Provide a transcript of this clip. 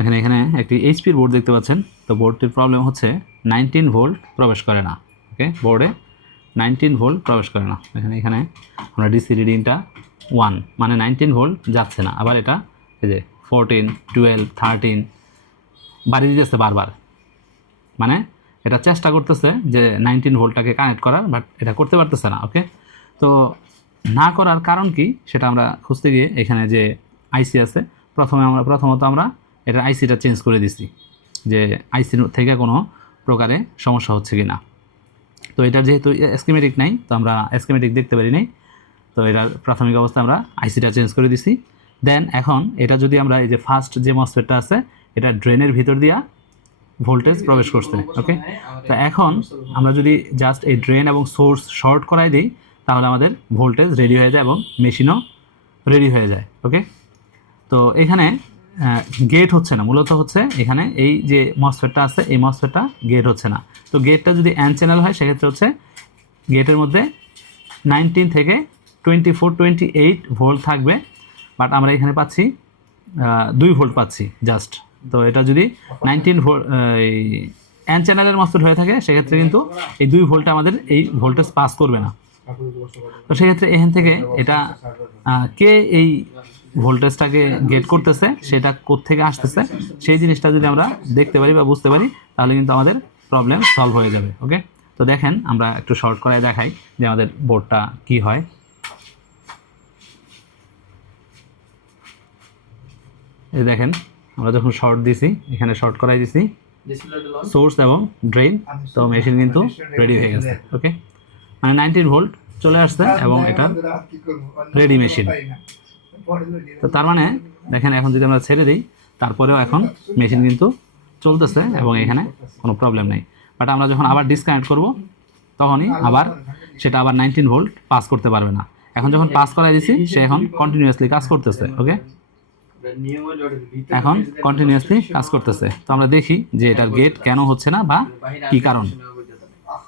এখানে এখানে একটি এইচপির বোর্ড দেখতে পাচ্ছেন। তো বোর্ডটির প্রবলেম হচ্ছে নাইনটিন ভোল্ট প্রবেশ করে না। ওকে বোর্ডে নাইনটিন ভোল্ট প্রবেশ করে না। এখানে এখানে আমরা ডিসি রিডিংটা ওয়ান মানে নাইনটিন ভোল্ট যাচ্ছে না। আবার এটা, এই যে ফোরটিন টুয়েলভ থার্টিন বাড়িয়ে দিতেছে বারবার। মানে এটা চেষ্টা করতেছে যে নাইনটিন ভোল্টটাকে কানেক্ট করার বাট এটা করতে পারতেছে না। ওকে তো না করার কারণ কি? সেটা আমরা খুঁজতে গিয়ে এখানে যে আইসি আছে, প্রথমে আমরা, প্রথমত আমরা এটা আইসিটা চেঞ্জ করে দিছি, যে আইসির থেকে কোনো প্রকারে সমস্যা হচ্ছে কি না তো এটার যেহেতু এসকেমেটিক নাই, তো আমরা এসকেমেটিক দেখতে পারি নাই, তো এটার প্রাথমিক অবস্থা আমরা আইসিটা চেঞ্জ করে দিছি। দেন এখন এটা যদি আমরা এই যে ফার্স্ট যে মসফেটটা আছে, এটা ড্রেনের ভিতর দিয়া ভোল্টেজ প্রবেশ করছে ওকে তো এখন আমরা যদি জাস্ট এই ড্রেন এবং সোর্স শর্ট করাই দিই, তাহলে আমাদের ভোল্টেজ রেডি হয়ে যায় এবং মেশিনও রেডি হয়ে যায় ওকে তো এখানে গেট হচ্ছে না। মূলত হচ্ছে এখানে এই যে মসফেটটা আছে, এই মসফেটটা গেট হচ্ছে না। তো গেটটা যদি অ্যান চ্যানেল হয়, সেক্ষেত্রে হচ্ছে গেটের মধ্যে নাইনটিন থেকে twenty four twenty eight volt থাকবে। বাট আমরা এখানে পাচ্ছি দুই ভোল্ট পাচ্ছি জাস্ট তো এটা যদি নাইনটিন ভোল্ট অ্যান চ্যানেলের মসফেট হয়ে থাকে, সেক্ষেত্রে কিন্তু এই দুই ভোল্টটা আমাদের এই ভোল্টেজ পাস করবে না। তো সেক্ষেত্রে এখান থেকে এটা কে এই ভোল্টেজটাকে গেট করতেছে সেটা থেকে আসতেছে সেই জিনিসটা যদি আমরা দেখতে পারি বা বুঝতে পারি তাহলে কিন্তু আমাদের প্রবলেম সলভ হয়ে যাবে ওকে তো দেখেন আমরা একটু শর্ট করায় দেখাই যে আমাদের বোর্ডটা কি হয়। এই দেখেন আমরা যখন শর্ট দিছি এখানে শর্ট করাই দিছি সোর্স এবং ড্রেন তো মেশিন কিন্তু রেডি হয়ে গেছে ওকে মানে নাইনটিন ভোল্ট চলে আসছে এবং এটা রেডি মেশিন তো তার মানে দেখেন এখন যদি আমরা ছেড়ে দিই তারপরেও এখন মেশিন কিন্তু চলতেছে এবং এখানে কোনো প্রবলেম নেই। বাট আমরা যখন আবার ডিসকানেক্ট করব তখনই আবার সেটা আবার নাইনটিন ভোল্ট পাস করতে পারবে না। এখন যখন পাস করাই দিছি সে এখন কন্টিনিউয়াসলি কাজ করতেছে ওকে এখন কন্টিনিউয়াসলি কাজ করতেছে। তো আমরা দেখি যে এটার গেট কেন হচ্ছে না বা কি কারণ।